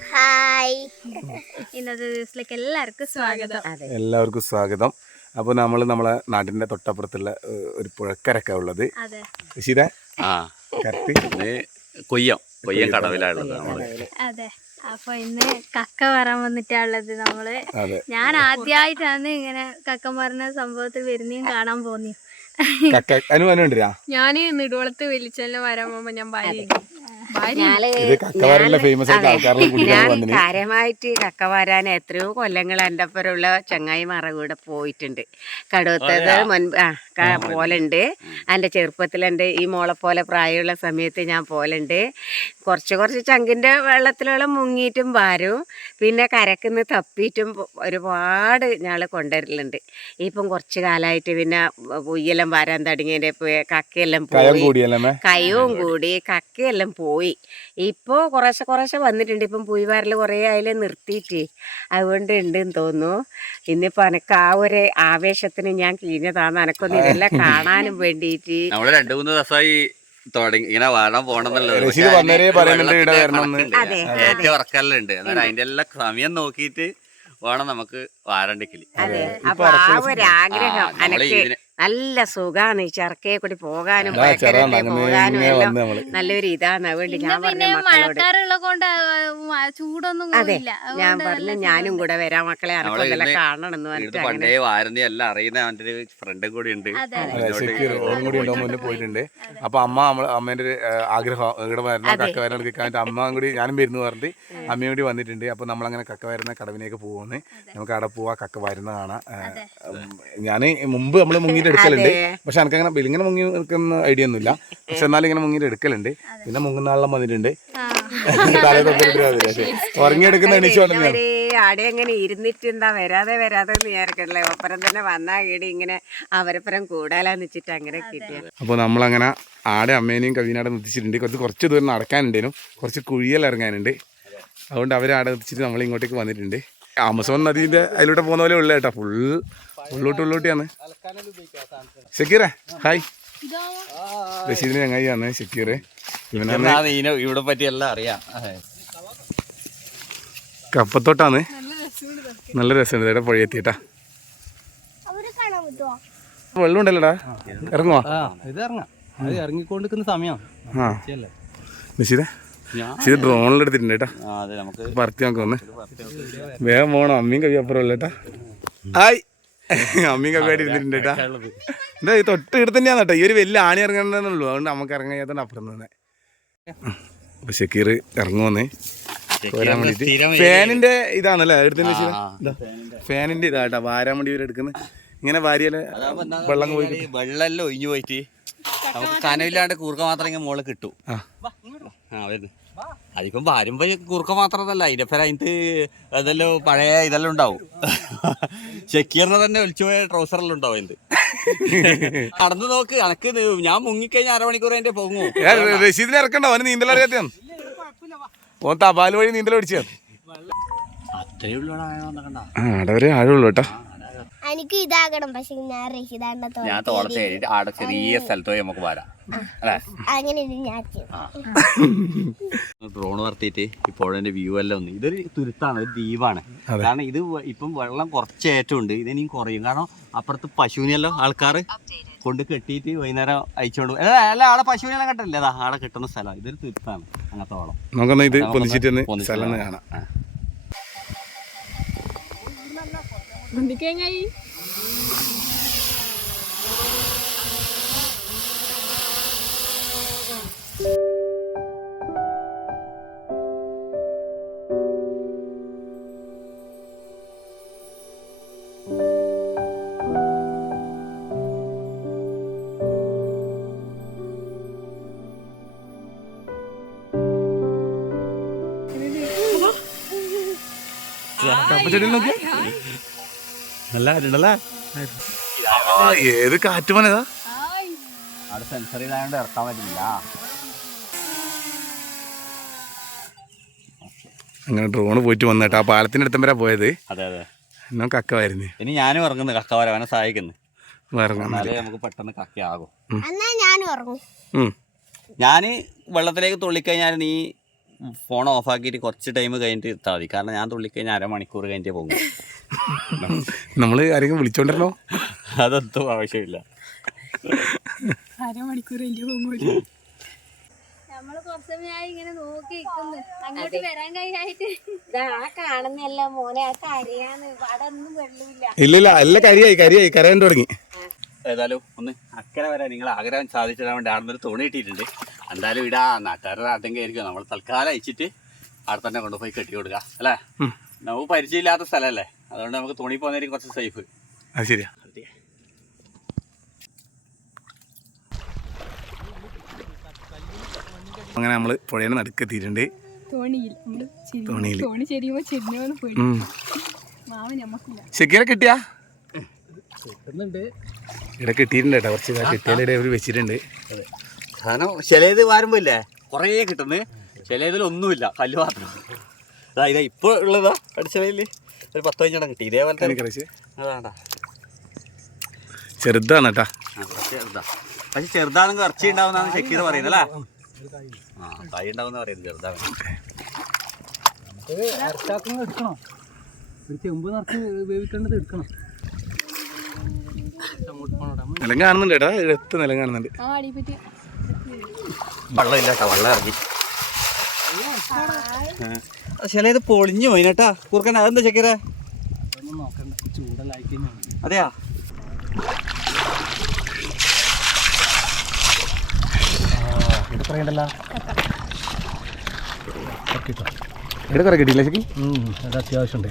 Hi. ഇന്നത്തെ ദിവസത്തിലേക്ക് എല്ലാവർക്കും സ്വാഗതം. എല്ലാവർക്കും സ്വാഗതം. അപ്പോൾ നമ്മൾ നമ്മളെ നാടിന്റെ തൊട്ടപ്പുറത്തുള്ള ഏഹ്, ഒരു പുഴക്കരക്ക ഉള്ളത്. അതെ. ശിത ആ. കറക്റ്റ് ഇത് കൊയ്യം. കൊയ്യം കടവിലാണുള്ളത് നമ്മൾ. അതെ. അപ്പൊ ഇന്ന് കക്ക വരാൻ വന്നിട്ടുള്ളത് നമ്മൾ. അതെ. ഞാൻ ആദ്യമായിട്ടാണ് ഇങ്ങനെ കക്ക പറഞ്ഞ സംഭവത്തിൽ വരുന്നതും കാണാൻ പോന്നി ഞാൻ നെടുവളത്ത് വലിച്ചെല്ലാം വരാൻ പോകുമ്പോ ഭാര്യ ഞാൻ കാര്യമായിട്ട് കക്ക വരാൻ എത്രയോ കൊല്ലങ്ങൾ എന്റെ ഒപ്പരമുള്ള ചങ്ങായിമാരുടെ കൂടെ പോയിട്ടുണ്ട്. കടുവത്തത് മുൻപ് ആ. ക- പോലുണ്ട്. എന്റെ ചെറുപ്പത്തിൽ എന്റെ ഈ മോളെ പോലെ പ്രായമുള്ള സമയത്ത് ഞാൻ പോലുണ്ട്. കുറച്ച് കുറച്ച് ചങ്കിന്റെ വെള്ളത്തിലുള്ള മുങ്ങിയിട്ടും വാരും. പിന്നെ കരക്കുന്ന് തപ്പിയിട്ടും ഒരുപാട് ഞങ്ങൾ കൊണ്ടുവരലുണ്ട് ഇപ്പം കുറച്ച് കാലമായിട്ട് പിന്നെ ഉയ്യെല്ലാം വരാൻ തുടങ്ങിയതിന്റെ കക്കയെല്ലാം കയം പോയി. കയവും കൂടി കക്കയെല്ലാം പോയി. ഇപ്പോൾ കുറേശ്ശെ കുറേശ്ശെ വന്നിട്ടുണ്ട്. ഇപ്പം പുയ്വാരിൽ കുറേ അതിൽ നിർത്തിയിട്ട്. അതുകൊണ്ട് ഉണ്ടെന്ന് തോന്നുന്നു. ഇന്നിപ്പോൾ എനക്ക് ആ ഒരു ആവേശത്തിന് ഞാൻ കിഴിഞ്ഞതാണ് എനക്കൊന്നും ഇതെല്ലാം കാണാനും വേണ്ടിയിട്ട് നമ്മൾ രണ്ടു മൂന്ന് ദിവസമായി തുടങ്ങി ഇങ്ങനെ വരണം പോണെന്നുള്ളത്. ഏറ്റവും വർക്കല്ലുണ്ട് അന്നേരം അതിന്റെ എല്ലാം സമയം നോക്കിയിട്ട് വേണം നമുക്ക് വാരണ്ടിക്കൽ അതെ. ഇപ്പൊ അപ്പൊ ആ ഒരു ആഗ്രഹം നമ്മൾ നല്ല സുഖാണ്. ഈ ചെറുക്കയെ കൂടി പോകാനും പോകാനും എല്ലാം നമ്മൾ. നല്ലൊരു ഇതാണ്. അതുകൊണ്ട് ഞാൻ പറഞ്ഞ മക്കളോട് ചൂടൊന്നും അതെ ഇല്ല. ഞാൻ പറഞ്ഞു ഞാനും കൂടെ വരാം മക്കളെ. നമ്മൾ അനക്കൊന്നെല്ലാം കാണണം എന്ന് പറഞ്ഞിട്ട് പണ്ടേ അങ്ങനെ വാരുന്ന എല്ലാം അറിയുന്ന അവന്റെ ഫ്രണ്ടും കൂടി ഉണ്ട്. പോയിട്ടുണ്ട്. അപ്പൊ അമ്മ നമ്മൾ അമ്മേന്റെ ഒരു ആഗ്രഹം ഇവിടെ വരണം കക്ക വരണം എടുക്കാൻ അമ്മ കൂടി ഞാനും വരുന്നു പറഞ്ഞിട്ട് അമ്മയും കൂടി വന്നിട്ടുണ്ട്. അപ്പൊ നമ്മളങ്ങനെ കക്ക വരുന്ന കടവിനേക്ക് പോകുന്നു. നമുക്ക് അവിടെ പോവാ. കക്ക വരുന്ന കാണാം ഞാൻ മുമ്പ് നമ്മൾ മുങ്ങിയിട്ട് എടുക്കലുണ്ട്. പക്ഷെ എനിക്കങ്ങനെ ഇങ്ങനെ മുങ്ങി നിൽക്കുന്ന ഐഡിയ ഒന്നുമില്ല. പക്ഷെ എന്നാലും ഇങ്ങനെ മുങ്ങിയിട്ട് എടുക്കലുണ്ട്. പിന്നെ മുങ്ങുന്ന ആളെ വന്നിട്ടുണ്ട് തലേ തൊട്ടിട്ട് പക്ഷേ ഉറങ്ങിയെടുക്കുന്ന എണീച്ചു കൊണ്ടുവന്നു അവർ ആടെ അങ്ങനെ ഇരുന്നിട്ടുണ്ടാ വരാതെ വരാതെ എന്ന് വിചാരിക്കണല്ലേ? ഒപ്പരം തന്നെ വന്നാ കേടി ഇങ്ങനെ അവരപ്പുറം കൂടാലാന്ന് വെച്ചിട്ട് അങ്ങനെ കിട്ടിയത് അപ്പോൾ നമ്മളങ്ങനെ ആടെ അമ്മേനെയും കവിനാടെ നിർത്തിച്ചിട്ടുണ്ട്. കുറച്ച് കുറച്ച് ദൂരം നടക്കാനുണ്ടേനും. കുറച്ച് കുഴിയൽ ഇറങ്ങാനുണ്ട്. അതുകൊണ്ട് അവരെ ആടെ നിർത്തിച്ചിട്ട് നമ്മൾ ഇങ്ങോട്ടേക്ക് വന്നിട്ടുണ്ട്. ആമസോൺ നദീന്റെ അതിലൂടെ പോകുന്ന പോലെ ഉള്ള കേട്ടോ. ഫുൾ ഉള്ളോട്ട് ഉള്ളോട്ടിയാണ് ഷക്കീറെ ഹായ്. റഷീദിന് ചങ്ങായിയാണ് ഷക്കീർ ഇവനാണ് ഇവിടെ പറ്റി എല്ലാം അറിയാം. അതെ. കപ്പത്തോട്ടാണ്. നല്ല രസമുണ്ട് ഇവിടെ പുഴ എത്തിയിട്ടാ വെള്ളം ഉണ്ടല്ലോടാ ഇറങ്ങുവാ. ആ ഇത് ഇറങ്ങാം. അത് ഇറങ്ങിക്കൊണ്ടിരിക്കുന്ന സമയം ആ. നിശീതേ ഇത് ഡ്രോണിൽ എടുത്തിട്ടുണ്ട് കേട്ടോ. പറത്തി നമുക്ക് വന്ന് വേഗം പോകണം അമ്മയും കവി അപ്പുറം കേട്ടാ ഹായ്. അമ്മയും കവി ആയിട്ട് ഇരുന്നിട്ടുണ്ട്? കേട്ടാ എന്താ ഈ തൊട്ട് ഇവിടെ തന്നെയാണ് കേട്ടോ ഈ ഒരു വലിയ ആണി ഇറങ്ങണമെന്നുള്ളൂ അതുകൊണ്ട് നമുക്ക് ഇറങ്ങിയതാണ് അപ്പുറം തന്നെ. അപ്പൊ ഷക്കീർ ഇറങ്ങുവന്നേ പോരാൻ വേണ്ടിട്ട് ഫാനിന്റെ ഇതാണല്ലേ? എടുത്തതിന് വെച്ചാൽ. ഫാനിന്റെ. ഇതാട്ടാ. വാരാൻ വേണ്ടി ഇവർ എടുക്കുന്നത് ഇങ്ങനെ വാരിയാൽ വെള്ളം പോയി വെള്ളമെല്ലാം ഒഴിഞ്ഞു പോയിട്ട് നമുക്ക് കനവില്ലാണ്ട് കൂർക്ക മാത്രം മോളെ കിട്ടും. ആ. ആ വരുന്നു. അതിപ്പം വരുമ്പോ കുറുക്ക മാത്രമല്ല. അതിന്റെ പേര് അതിന് അതെല്ലാം പഴയ ഇതെല്ലാം ഉണ്ടാവും. ഷക്കീറിനെ തന്നെ ഒളിച്ചുപോയ ട്രൗസറെല്ലാം ഉണ്ടാവും അതിന് നടന്നു നോക്ക് എനക്ക് ഞാൻ മുങ്ങിക്കഴിഞ്ഞാൽ അരമണിക്കൂർ അതിന്റെ പൊങ്ങും. റഷീദിനെ ഇറക്കണ്ട അവന് നീന്തൽ അറിയാത്തയാണ് ഓൻ തപാൽ വഴി നീന്തൽ അടിച്ചാണ് അത്രേ ഉള്ളൂടാ കണ്ട ആ അവിടെ വരെ ആഴുള്ളൂ കേട്ടോ. എനിക്ക് ഇതാകണം പക്ഷെ ഞാൻ രഹിതാണ്ട ഞാൻ തോളത്ത് കയറിയിട്ട് ആടെ ചെറിയ സ്ഥലത്ത് പോയി നമുക്ക് വരാം. അങ്ങനെ ഡ്രോൺ വർത്തിയിട്ട് ഇപ്പോൾ എന്റെ വ്യൂ എല്ലാം ഒന്ന്. ഇതൊരു തുരുത്താണ് ഒരു ദ്വീപാണ്. കാരണം ഇത് ഇപ്പം വെള്ളം കുറച്ച് ഏറ്റമുണ്ട് ഇതിനിയും കുറയും. കാരണം അപ്പുറത്ത് പശുവിനെല്ലാം ആൾക്കാർ കൊണ്ട് കെട്ടിയിട്ട് വൈകുന്നേരം അയച്ചോണ്ട് അല്ല ആടെ പശുവിനെല്ലാം കെട്ടില്ല അതാ ആടെ കിട്ടുന്ന സ്ഥലം. ഇതൊരു തുരുത്താണ് അങ്ങനത്തെ വളം നമുക്കൊന്ന് ഇത് സ്ഥലം കാണാം. കാണാം ആ. എന്തൊക്കെയായി കപ്പച്ചെടി നോക്കി നല്ല ഏത് കാറ്റ് പോനതാ അവിടെ സെൻസറി ഇറക്കാൻ പറ്റില്ല അങ്ങനെ ഡ്രോണ് പോയിട്ട് വന്നിട്ട്. ആ പാലത്തിന്റെ അടുത്തം വരെ പോയത്. അതെ അതെ. എന്നാ കക്ക വരുന്നേ? ഇനി ഞാനും ഇറങ്ങുന്നു കക്കവര അവനെ സഹായിക്കുന്നു. ഞാൻ എന്നാലേ. നമുക്ക് പെട്ടെന്ന് കക്കയാകും. ഞാൻ വെള്ളത്തിലേക്ക് തുള്ളിക്കഴിഞ്ഞാൽ നീ ഫോൺ ഓഫ് ആക്കിയിട്ട് കുറച്ച് ടൈം കഴിഞ്ഞിട്ട് ഇട്ടാൽ മതി. കാരണം ഞാൻ തുള്ളിക്കഴിഞ്ഞാൽ അരമണിക്കൂർ കഴിഞ്ഞേ പോകും. നമ്മൾ ആരെങ്കിലും വിളിച്ചോണ്ടല്ലോ അതൊന്നും ആവശ്യമില്ല. അരമണിക്കൂർ കഴിഞ്ഞിട്ട് പോകുമ്പോൾ നമ്മൾ കുറച്ച് സമയമായി ഇങ്ങനെ നോക്കി നിൽക്കുന്നു അങ്ങോട്ട് വരാൻ കഴിയായിട്ട്. ആ കാണുന്നല്ല മോനെ ആ കരിയാന്ന്. അവിടെ ഒന്നും വെള്ളമില്ല. ഇല്ലില്ല എല്ലാം കരിയായി കരിയായി കരയാൻ തുടങ്ങി. ഏതായാലും ഒന്ന് അക്കരെ വരെ നിങ്ങൾ ആഗ്രഹം സാധിച്ചിടാൻ വേണ്ടി അവിടെ ഒരു തുണി ഇട്ടിട്ടുണ്ട്. എന്തായാലും ഇടാ നാട്ടുകാരുടെ ആട്ടെങ്കിൽ ആയിരിക്കും. നമ്മൾ തൽക്കാലം അയച്ചിട്ട് അവിടെ തന്നെ കൊണ്ടുപോയി കെട്ടി കൊടുക്കുക അല്ലേ? നമുക്ക് പരിചയമില്ലാത്ത സ്ഥലമല്ലേ? അതുകൊണ്ട് നമുക്ക് തോണി പോകുന്നതായിരിക്കും കുറച്ച് സേഫ് ശരിയാ. അങ്ങനെ നമ്മൾ പുഴയുടെ നടുക്കെത്തിയിട്ടുണ്ട്. നമ്മൾ ചെരി- തോണിയിൽ. ശരിക്കും കിട്ടിയാ? കിട്ടുന്നുണ്ട്. ഇവിടെ കിട്ടിയിട്ടുണ്ട് കേട്ടോ. കുറച്ച് കിട്ടിയാലിടെ അവർ വെച്ചിട്ടുണ്ട്. കാരണം ചിലത് വാരുമ്പോ ഇല്ലേ കുറേ കിട്ടുന്നത് ചിലതിൽ ഒന്നുമില്ല കല്ല് മാത്രം. അതാ ഇതാ ഇപ്പോൾ ഉള്ളതാ. അടിച്ചവയിൽ ഒരു പത്ത് പതിനെണ്ണം കിട്ടി. ഇതേപോലെ തന്നെ കുറച്ച് അതാണ്ടാ. ചെറുതാണ് കേട്ടാ. ചെറുതാ. പക്ഷെ ചെറുതാണെങ്കിൽ ഇറച്ചി ഉണ്ടാവുന്നതാണ് ഷക്കീർ പറയുന്നത് അല്ലേ? ആ തൈ ഉണ്ടാവുന്ന പറയുന്നത് ചെറുതാണ്. നമുക്ക് അരച്ചാക്കുന്നത് എടുക്കണം. ഒരു ചെമ്പ് നിറച്ച് വേവിക്കേണ്ടത് എടുക്കണം. നിലം കാണുന്നുണ്ട് കേട്ടാ. എടുത്ത് നിലം കാണുന്നുണ്ട്. വെള്ളം ഇല്ല കേട്ടോ ഇത് ഇറങ്ങി ചിലത് പൊളിഞ്ഞു പോയിട്ടാ കുറുക്കൻ അതെന്താ ചക്കര അതെയാ? ഇത് പറയണ്ടല്ലോ ഇവിടെ കുറെ കിട്ടിയില്ല ശരി അത് അത്യാവശ്യമുണ്ട്.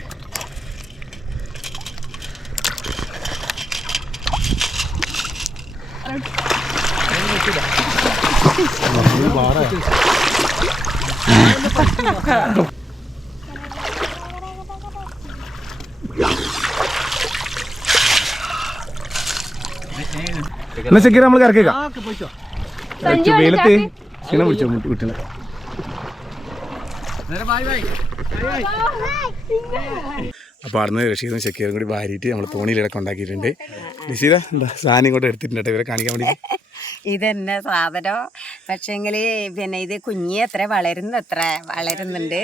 എന്നാ ശരി നമ്മൾ കറക്കേക്കാം വെയിലത്ത് ക്ഷീണം പിടിച്ചോ കുട്ടികളെ അപ്പോൾ അവിടുന്ന് റഷീദും ഷക്കീറും കൂടി വാരിയിട്ട് നമ്മൾ തോണിയിലൊക്കെ ഉണ്ടാക്കിയിട്ടുണ്ട്. റഷീദ എന്താ സാധനം ഇങ്ങോട്ട് എടുത്തിട്ടുണ്ട്? കേട്ടോ ഇവരെ കാണിക്കാൻ വേണ്ടി. ഇതെന്നെ സാധനം? പക്ഷേങ്കിൽ പിന്നെ ഇത് കുഞ്ഞി എത്ര വളരുന്ന എത്ര വളരുന്നുണ്ട്.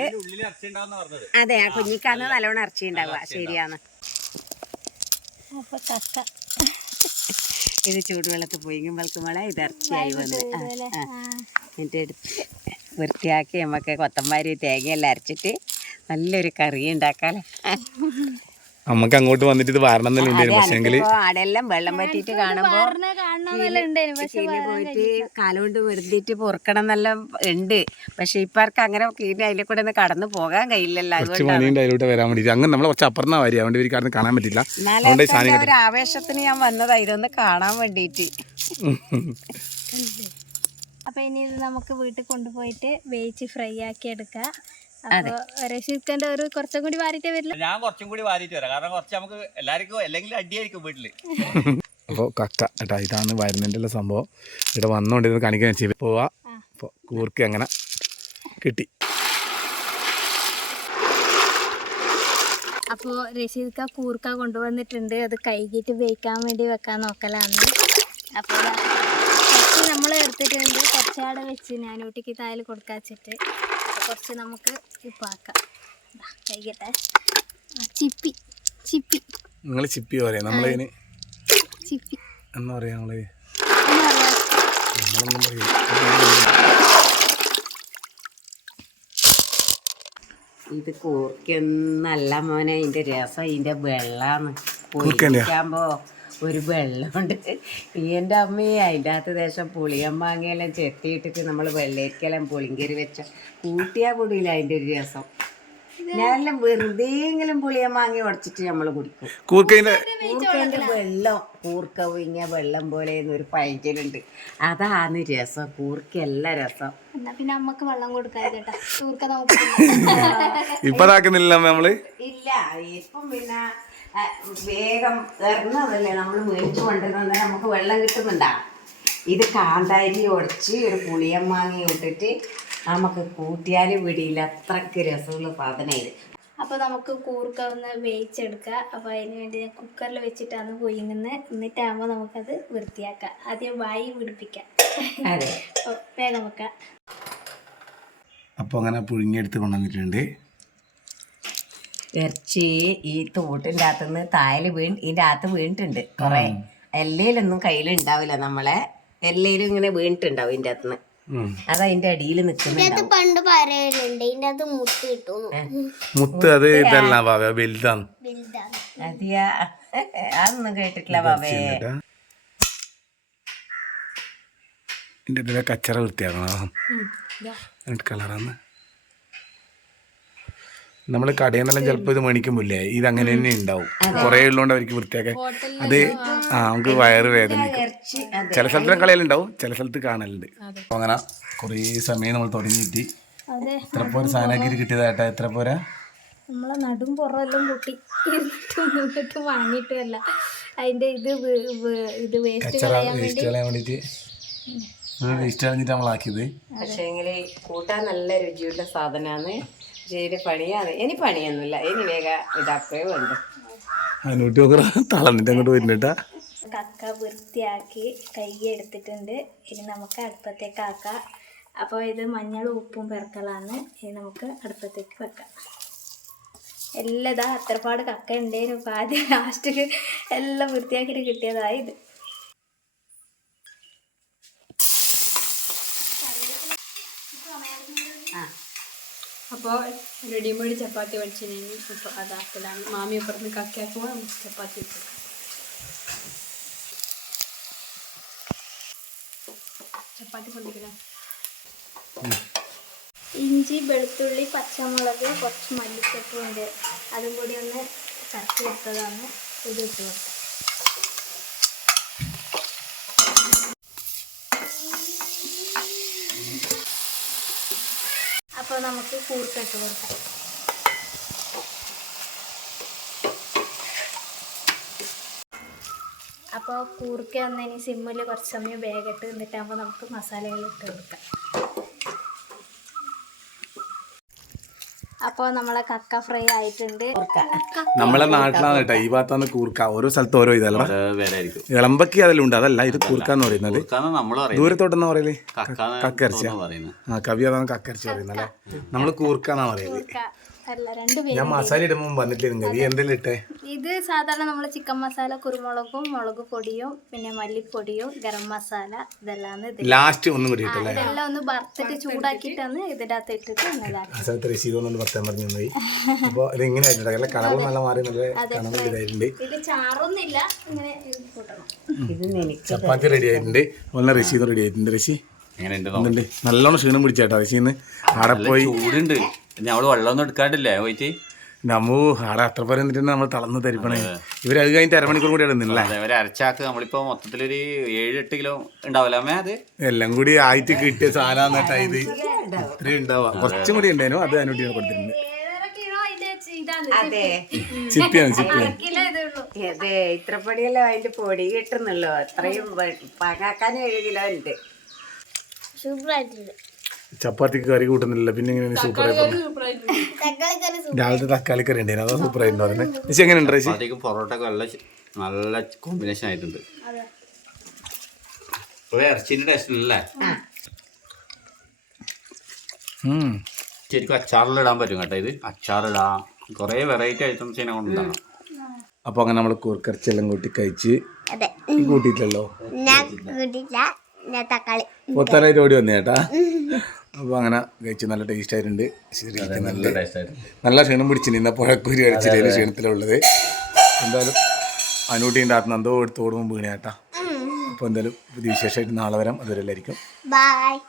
അതെ ആ കുഞ്ഞിക്കാന്ന് നല്ലോണം ഇറച്ചി ഉണ്ടാവുക ശരിയാണ്. അപ്പൊ കക്ക ഇത് ചൂടുവെള്ളത്തിൽ പോയിക്കുമ്പോൾക്ക് മോളെ ഇത് ഇറച്ചിയായി വന്ന്. എന്നിട്ട് എടുത്ത് വൃത്തിയാക്കി നമുക്ക് കൊത്തമ്പാരി തേങ്ങയെല്ലാം അരച്ചിട്ട് നല്ലൊരു കറി ഉണ്ടാക്കാലോ. നമുക്ക് അങ്ങോട്ട് വന്നിട്ട് ഇത് വരണം എന്നല്ലേ ഉണ്ടായിരുന്നു പക്ഷേ എങ്കിൽ ആടെല്ലാം വെള്ളം പറ്റിയിട്ട് കാണുമ്പോ കാണണമെന്നെല്ലാം ഉണ്ടായിരുന്നു പക്ഷെ ചീനി പോയിട്ട് കാലുകൊണ്ട് വെറുതെയിട്ട് പൊറുക്കണം എന്നെല്ലാം ഉണ്ട്. പക്ഷെ ഇപ്പാർക്ക് അങ്ങനെ കീഴിൽ അതിലെ കൂടെ ഒന്ന് കടന്നു പോകാൻ കഴിയില്ലല്ലോ. കുറച്ച് പണിയുണ്ട് അതിലോട്ട് വരാൻ വേണ്ടിയിട്ട് അങ്ങനെ നമ്മൾ കുറച്ച് അപ്പുറത്താ വരിക. അതുകൊണ്ട് ഇവർക്ക് അവിടെ കാണാൻ പറ്റില്ല. എന്നാലും അതുകൊണ്ട് സാധനം ഒരു ആവേശത്തിന് ഞാൻ വന്നതാ. ഇതൊന്ന് കാണാൻ വേണ്ടിയിട്ട്. അപ്പൊ ഇനി ഇത് നമുക്ക് വീട്ടിൽ കൊണ്ടുപോയിട്ട് വേവിച്ച് ഫ്രൈ ആക്കി എടുക്കാം. അപ്പൊ റഷീദ്ഖാന്റെ ഒരു കുറച്ചും കൂടി വാരിട്ടേ വരില്ല. ഞാൻ കുറച്ചും കൂടി വാരിട്ട് വരാം. കാരണം കുറച്ച് നമുക്ക് എല്ലാവർക്കും അല്ലെങ്കിൽ അടിയായിരിക്കും വീട്ടിൽ. അപ്പോൾ കക്ക കേട്ടാ ഇതാണ് വരുന്നതിന്റെ സംഭവം. ഇവിടെ വന്നോണ്ടിരുന്ന് കാണിക്കാൻ ചെയ്ത് പോവാ. അപ്പോൾ കൂർക്ക് അങ്ങനെ കിട്ടി. അപ്പോൾ രശീദ്ക്ക കൂർക്ക കൊണ്ടുവന്നിട്ടുണ്ട്. അത് കഴുകിയിട്ട് വേവിക്കാൻ വേണ്ടി വെക്കാൻ നോക്കലാണ്. അപ്പോൾ നമ്മൾ എടുത്തിട്ടുണ്ട്. കുറച്ചാടെ വെച്ച് ഞാൻ ഊട്ടിക്ക് കൊടുക്കാൻ വെച്ചിട്ട് അപ്പോൾ കുറച്ച് നമുക്ക് ഉപ്പാക്കാം കഴിക്കട്ടെ ചിപ്പി ചിപ്പി. നിങ്ങൾ ചിപ്പി പറയാം. നമ്മളതിന് ചിപ്പി. എന്താ പറയാ നമ്മൾ. നമ്മളൊന്നും പറയും ഇത് കൂർക്കൊന്നല്ല മോനെ ഇതിന്റെ രസം ഇതിന്റെ വെള്ളാന്ന്. കൂർക്കന്റെയാ? ഒരു വെള്ളമുണ്ട്. ഈ എന്റെ അമ്മയെ അതിന്റെ അകത്ത് ദേശം പുളിയം മാങ്ങയെല്ലാം ചെത്തിയിട്ടിട്ട് നമ്മൾ വെള്ളരിക്കെല്ലാം പുളിങ്കരി വെച്ച കൂട്ടിയാ പൊടിയില്ല അതിന്റെ ഒരു രസം. ഞാനെല്ലാം വെറുതെങ്കിലും പുളിയം മാങ്ങി ഉടച്ചിട്ട് നമ്മൾ കുടിക്കും. കൂർക്കന്റെ വെള്ളം കൂർക്ക വിങ്ങ വെള്ളം പോലെ ഒരു പഴഞ്ചലുണ്ട് അതാണ് രസം കൂർക്കല്ല രസം. പിന്നെ അമ്മയ്ക്ക് വെള്ളം കൊടുക്കാൻ കൂർക്ക നമുക്ക് ഇപ്പം ഇതാക്കുന്നില്ല ഇല്ല ഇപ്പം പിന്നെ വേഗം എറിഞ്ഞതല്ലേ നമ്മൾ മേടിച്ചു കൊണ്ടിരുന്നത് നമുക്ക് വെള്ളം കിട്ടുന്നുണ്ടാ? ഇത് കാന്താരി ഉടച്ച് ഒരു പുളിയം വാങ്ങി ഇട്ടിട്ട് നമുക്ക് കൂട്ടിയാൽ പിടിയില്ല അത്രയ്ക്ക് രസമുള്ള സാധനം ഇത്. അപ്പോൾ നമുക്ക് കൂർക്ക ഒന്ന് വേവിച്ചെടുക്കാം. അപ്പോൾ അതിന് വേണ്ടി ഞാൻ കുക്കറിൽ വെച്ചിട്ടാണ് പുഴുങ്ങുന്നത് എന്നിട്ടാകുമ്പോൾ നമുക്കത് വൃത്തിയാക്കാം. ആദ്യം വായി പിടിപ്പിക്കാം. അതെ. വേഗം വെക്കാം. അപ്പോൾ അങ്ങനെ പുഴുങ്ങിയെടുത്ത് കൊണ്ടുവന്നിട്ടുണ്ട്. ഇറച്ചി ഈ തോട്ടിന്റെ അകത്തുനിന്ന് തായൽ വീണ് ഇതിന്റെ അകത്ത് വീണിട്ടുണ്ട് കുറെ. എല്ലയിലൊന്നും കയ്യിലുണ്ടാവില്ല നമ്മളെ. എല്ലയിലും ഇങ്ങനെ വീണിട്ടുണ്ടാവും ഇതിന്റെ അകത്തുനിന്ന്. അത് അതിന്റെ അടിയിൽ നിൽക്കുന്നുണ്ടാവും. പണ്ട് പറയലുണ്ട് ഇതിന്റെ അത് മുത്ത് കിട്ടുന്നു. മുത്ത് അത് ഇതല്ല ബാബ വലുതാണ്. വലുതാണ്. അതെയാ. അതൊന്നും കേട്ടിട്ടില്ല ബാബേ. കച്ചറ വൃത്തിയാക്കണം. കളറാണ് കളറാന്ന്. നമ്മൾ കടയിൽ നിന്നെല്ലാം ചിലപ്പോൾ ഇത് മേടിക്കുമ്പില്ലേ? ഇത് അങ്ങനെ തന്നെ ഉണ്ടാവും. കുറേ ഉള്ളതുകൊണ്ട് അവർക്ക് വൃത്തിയാക്കാൻ. അത് ആ നമുക്ക് വയറ് വേദനിക്കും ചില സ്ഥലത്ത് കളയലുണ്ടാവും ചില സ്ഥലത്ത് കാണലുണ്ട്. അപ്പോൾ അങ്ങനെ കുറേ സമയം നമ്മൾ തുടങ്ങിയിട്ട് എത്ര പോര സാധനമാക്കി കിട്ടിയതായിട്ടാ എത്ര പോരാ? നമ്മളെ നടും പുറമെല്ലാം പൊട്ടി. ഇരുന്നിട്ടും നിന്നിട്ടും വാങ്ങിയിട്ടുമല്ല അതിന്റെ ഇത് ഇത് വേസ്റ്റ് കളയാൻ വേണ്ടിയിട്ട്. വേസ്റ്റ് കളഞ്ഞിട്ട് നമ്മളാക്കിയത്. പക്ഷേ കൂട്ടാൻ നല്ല രുചിയുള്ള സാധനമാണ് ജയിൽ പണിയാണ്. ഇനി പണിയൊന്നുമില്ല. ഇനി വേഗ ഇതാക്കേ വേണ്ട അതിനോട്ട് നോക്കറ തളന്നിട്ട് അങ്ങോട്ട് വരുന്നുട്ടാ. കക്ക വൃത്തിയാക്കി കൈ എടുത്തിട്ടുണ്ട്. ഇനി നമുക്ക് അടുപ്പത്തേക്ക് ആക്കാം. അപ്പോൾ ഇത് മഞ്ഞളും ഉപ്പും പെരക്കലാണ്. ഇനി നമുക്ക് അടുപ്പത്തേക്ക് വെക്കാം. എല്ലാം ഇതാ അത്രപാട് കക്ക ഉണ്ടേനും. ഇപ്പം ആദ്യം ലാസ്റ്റ് എല്ലാം വൃത്തിയാക്കിയിട്ട് കിട്ടിയതായി ഇത് അപ്പോൾ റെഡിമെയ്ഡ് ചപ്പാത്തി പഠിച്ചു കഴിഞ്ഞു അപ്പോൾ അതാക്കലാണ് മാമി അപ്പുറത്ത് കക്കിയാക്കുമ്പോൾ നമുക്ക് ചപ്പാത്തി ഇട്ടു ചപ്പാത്തി പൊന്തിക്കണം? ഇഞ്ചി വെളുത്തുള്ളി പച്ചമുളക് കുറച്ച് മല്ലിച്ചപ്പും ഉണ്ട്. അതും കൂടി ഒന്ന് ചട്ടി എടുത്തതാണ്. ഇത് ഇട്ട് കൊടുക്കാം. അപ്പോൾ നമുക്ക് കൂർത്തിട്ട് കൊടുക്കാം അപ്പോൾ കൂർക്ക വന്നതിന് സിമ്മിൽ കുറച്ച് സമയം വേഗത്ത് നിന്നിട്ടാകുമ്പോൾ നമുക്ക് മസാലകൾ ഇട്ട് കൊടുക്കാം. അപ്പോൾ നമ്മളെ കക്ക ഫ്രൈ ആയിട്ടുണ്ട്. നമ്മളെ നാട്ടിലാണ് കേട്ടോ. ഈ ഭാഗത്താണ് കൂർക്ക. ഓരോ സ്ഥലത്ത് ഓരോ ഇതല്ല? വേറെ ആയിരിക്കും ഇളമ്പക്കി അതിലുണ്ട്. അതല്ല ഇത് കൂർക്കാന്ന് പറയുന്നത്. കാരണം നമ്മൾ പറയുന്നത്. ദൂരത്തോട്ടെന്നാ പറയൽ കക്കരച്ച പറയുന്നത്. ആ കവി അതാണ് കക്കരച്ച പറയുന്നത് അല്ലേ? നമ്മൾ കൂർക്കാന്നാ പറയൽ കൂർക്ക. അല്ല രണ്ട് ഞാൻ മസാല ഇടുമ്പോൾ വന്നിട്ടില്ല കവി എന്തെങ്കിലും ഇട്ടേ? ഇത് സാധാരണ നമ്മൾ ചിക്കൻ മസാല കുരുമുളകും മുളക് പൊടിയും പിന്നെ മല്ലിപ്പൊടിയും ഗരം മസാല ഇതെല്ലാം ഇത് ലാസ്റ്റ് ഒന്നും കൂടി ഇട്ടല്ലേ ഇതെല്ലാം ഒന്ന് വറുത്തിട്ട് ചൂടാക്കിയിട്ടാണ് ഇതിന്റെ അകത്ത് ഇട്ടിട്ട് ഒന്ന് ഇതാക്കി. ആ സ്ഥലത്ത് രസീത് ഒന്നും പത്താൻ പറഞ്ഞു പോയി അപ്പോൾ ഇത് ഇങ്ങനെ ആയിട്ടുണ്ട് കളവ് നല്ല മാറി നല്ല കണം ഇതായിട്ടുണ്ട്. ഇത് ചാറൊന്നുമില്ല ഇങ്ങനെ കൂട്ടണം. ഇത് നിനക്ക് ചപ്പാത്തി റെഡി ആയിട്ടുണ്ട് ഒന്ന് റഷീദ് റെഡി ആയിട്ടുണ്ട് റഷി നല്ലോണം ക്ഷീണം പിടിച്ചേട്ടാ റഷീന്ന് ആടെ പോയി. ചൂടുണ്ട് അവൾ വെള്ളമൊന്നും എടുക്കാണ്ടില്ലേ പോയിട്ട് നമ്മൂ ആടെ അത്ര പേര് നിന്നിട്ട് നമ്മൾ തളർന്ന് തരിപ്പണേ. ഇവർ അത് കഴിഞ്ഞിട്ട് അരമണിക്കൂർ കൂടി അവിടെ നിന്നില്ല? അതെ ഒരു അരച്ചാക്ക്. നമ്മളിപ്പോ മൊത്തത്തിലൊരു ഏഴ് എട്ട് കിലോ ഉണ്ടാവില്ല അമ്മേ അത്? എല്ലാം കൂടി ആയിട്ട് കിട്ടിയ സാധനം ഇത്. ഇത്രയും ഉണ്ടാവുക കുറച്ചും കൂടി ഉണ്ടായിരുന്നു. അത് അനുട്ടിയാണ് കൊടുത്തിട്ടുണ്ട്. അതെ. ചിപ്പിയാണ് ചിപ്പിയാണ്. കിലോ ഇതേ ഉള്ളൂ. അതെ ഇത്ര പൊടിയല്ലോ അതിന്റെ പൊടി കിട്ടുന്നുള്ളൂ. അത്രയും പാകാക്കാൻ ഏഴ് കിലോ ഉണ്ട്. സൂപ്പറായിട്ടുണ്ട് ചപ്പാത്തിക്ക് കറി കൂട്ടുന്നില്ല പിന്നെ ഇങ്ങനെ സൂപ്പർ ആയിരുന്നു പോകുന്നു? തക്കാളി കറി രാവിലത്തെ തക്കാളി കറി ഉണ്ടായിരുന്നു അതാ സൂപ്പർ ആയിരുന്നു അതിന്. ചേച്ചി എങ്ങനെയുണ്ട് ചേച്ചി അപ്പോഴത്തേക്കും പൊറോട്ട നല്ല നല്ല കോമ്പിനേഷൻ ആയിട്ടുണ്ട്. ഇറച്ചിന്റെ ടേസ്റ്റ് അല്ലേ. ശരിക്കും അച്ചാറിലിടാൻ പറ്റും കേട്ടോ ഇത്. അച്ചാറിടാം കുറേ വെറൈറ്റി ഐറ്റംസ് ഇതിനെ കൊണ്ടുണ്ടാകണം അപ്പൊ അങ്ങനെ നമ്മൾ കൂർക്കറച്ചെല്ലാം കൂട്ടി കഴിച്ച് അതെ. ഈ കൂട്ടിയിട്ടല്ലോ. ഞാൻ തക്കാളി. പൊത്താലായിട്ട് ഓടി വന്നേ ചേട്ടാ അപ്പൊ അങ്ങനെ കഴിച്ച് നല്ല ടേസ്റ്റ് ആയിട്ടുണ്ട്. ശരിക്കും നല്ല നല്ല ക്ഷീണം പിടിച്ചിന് ഇന്ന പുഴക്കൂരി കഴിച്ചില്ല ക്ഷീണത്തിലുള്ളത്. എന്തായാലും അനൂട്ടിന്റെ അകത്ത് എന്തോ എടുത്ത് ഓടുമ്പോൾ വീണേട്ടാ അപ്പോൾ എന്തായാലും പുതിയ വിശേഷമായിട്ട് നാളെ വരാം. അതുവരെ എല്ലായിരിക്കും ബായ്